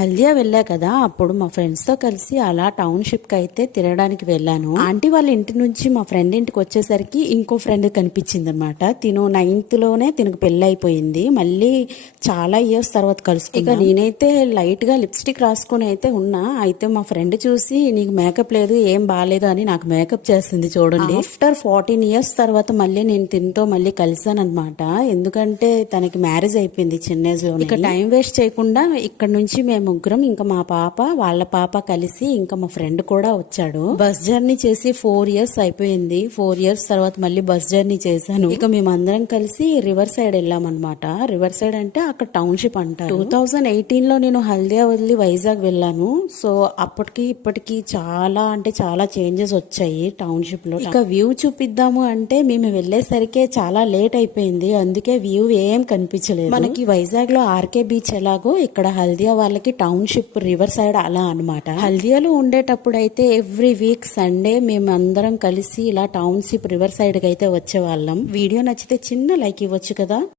హల్దియా వెళ్ళా కదా, అప్పుడు మా ఫ్రెండ్స్ తో కలిసి అలా టౌన్షిప్ కి అయితే తిరగడానికి వెళ్ళాను. ఆంటీ వాళ్ళ ఇంటి నుంచి మా ఫ్రెండ్ ఇంటికి వచ్చేసరికి ఇంకో ఫ్రెండ్ కనిపించింది అనమాట. తిను 9th లోనే తినకు పెళ్లి అయిపోయింది. మళ్ళీ చాలా ఇయర్స్ తర్వాత కలుసుకున్నా. ఇక నేనైతే లైట్ గా లిప్స్టిక్ రాసుకుని అయితే ఉన్నా. అయితే మా ఫ్రెండ్ చూసి నీకు మేకప్ లేదు, ఏం బాగాలేదు అని నాకు మేకప్ చేస్తుంది చూడండి. ఆఫ్టర్ 14 years తర్వాత మళ్ళీ నేను తినతో మళ్ళీ కలిసాను అనమాట. ఎందుకంటే తనకి మ్యారేజ్ అయిపోయింది చిన్న ఏజ్ లో. ఇక టైం వేస్ట్ చేయకుండా ఇక్కడ నుంచి మేము ముగ్గురం, ఇంకా మా పాప, వాళ్ళ పాప కలిసి, ఇంకా మా ఫ్రెండ్ కూడా వచ్చాడు. బస్ జర్నీ చేసి 4 years అయిపోయింది. 4 years తర్వాత మళ్ళీ బస్ జర్నీ చేశాను. ఇక మేమందరం కలిసి రివర్ సైడ్ వెళ్ళామన్నమాట. రివర్ సైడ్ అంటే అక్కడ టౌన్షిప్ అంటారు. 2018 లో నేను హల్దియా వదిలి వైజాగ్ వెళ్ళాను. సో అప్పటికి ఇప్పటికి చాలా అంటే చాలా చేంజెస్ వచ్చాయి టౌన్షిప్ లో. ఇక వ్యూ చూపిద్దాము అంటే మేము వెళ్ళేసరికి చాలా లేట్ అయిపోయింది. అందుకే వ్యూ ఏం కనిపించలేదు. మనకి వైజాగ్ లో ఆర్కే బీచ్ ఎలాగో ఇక్కడ హల్దియా వాళ్ళకి టౌన్షిప్ రివర్ సైడ్ అలా అనమాట. హల్దియాలో ఉండేటప్పుడు అయితే ఎవ్రీ వీక్ సండే మేము అందరం కలిసి ఇలా టౌన్షిప్ రివర్ సైడ్ కి అయితే వచ్చే వాళ్ళం. వీడియో నచ్చితే చిన్న లైక్ ఇవ్వచ్చు కదా.